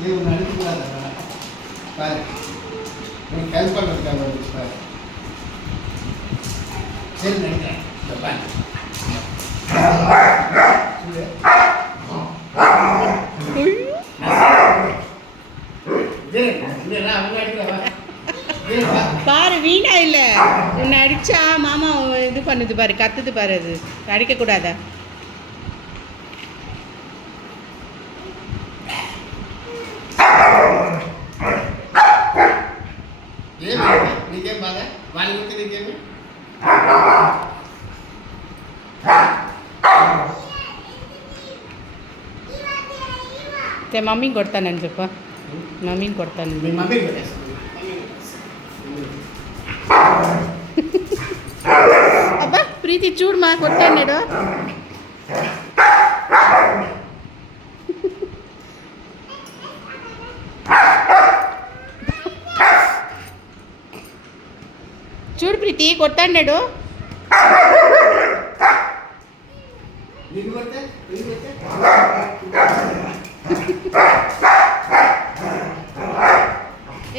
இது நடிக்கக்கூடாது பாரு, உனக்கு ஹெல்ப் பண்ணுறதுக்காக வந்துச்சு பாரு. சரி நடிக்கிறேன் இந்த பாரு. பாரு வீணா இல்லை, உன்னை அடிச்சா மாமா இது பண்ணுது பாரு, கத்துது பாரு. அது அடிக்கக்கூடாதா? మమ్మీ కొడతానని చెప్ప, మమ్మీని కొడతాను. అబ్బా ప్రీతి చూడు మా కొట్టాడు. చూడు ప్రీతి కొట్టాడు.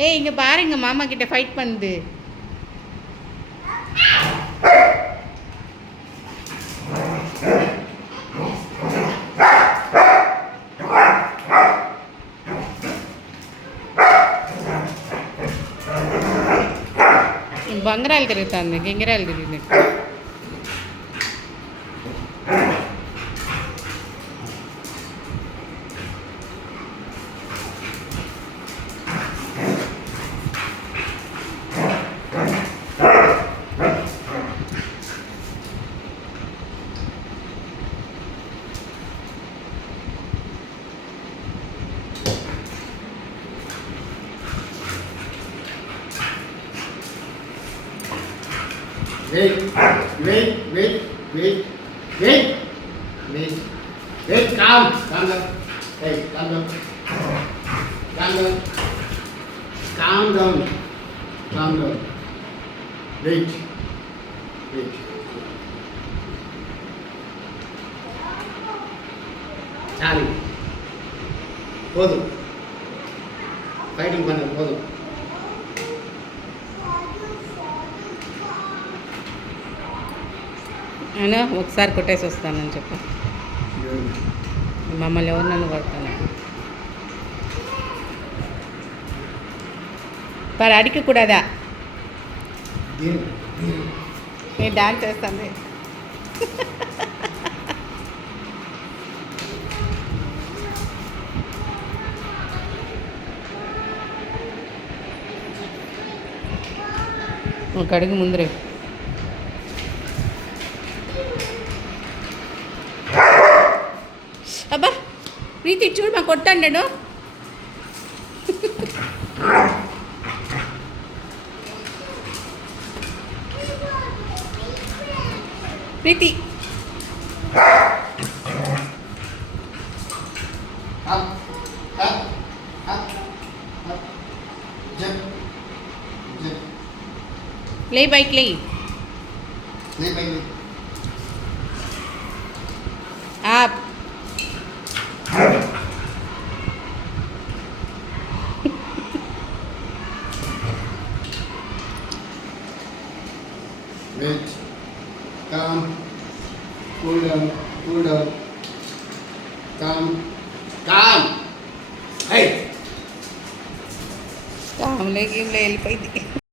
ஏய் இங்க பாருங்க, மாமா கிட்ட ஃபைட் பண்ணுது. బంగరాలు తిరుగుతుంది, గింగరాలు తిరిగినట్టు. Wait, wait, wait, wait, wait, wait, wait, calm down. Hey, calm down. Calm down. Calm down. Calm down. Wait, wait. Charlie, போதும், ஃபைட்டிங் பண்ணது போதும். అయినా ఒకసారి కొట్టేసి వస్తానని చెప్పు. మమ్మల్ని ఎవరు నన్ను కొడతాను పర్ అడిగకూడదా? నేను డాన్స్ చేస్తాను. ఒక అడుగు ముందరే. అబ్బా ప్రీతి చూడు మా కొట్టాడు. ప్రీతి లే బైక్ లే. आप wait, calm, cool down, calm. Hey, काम लेके ले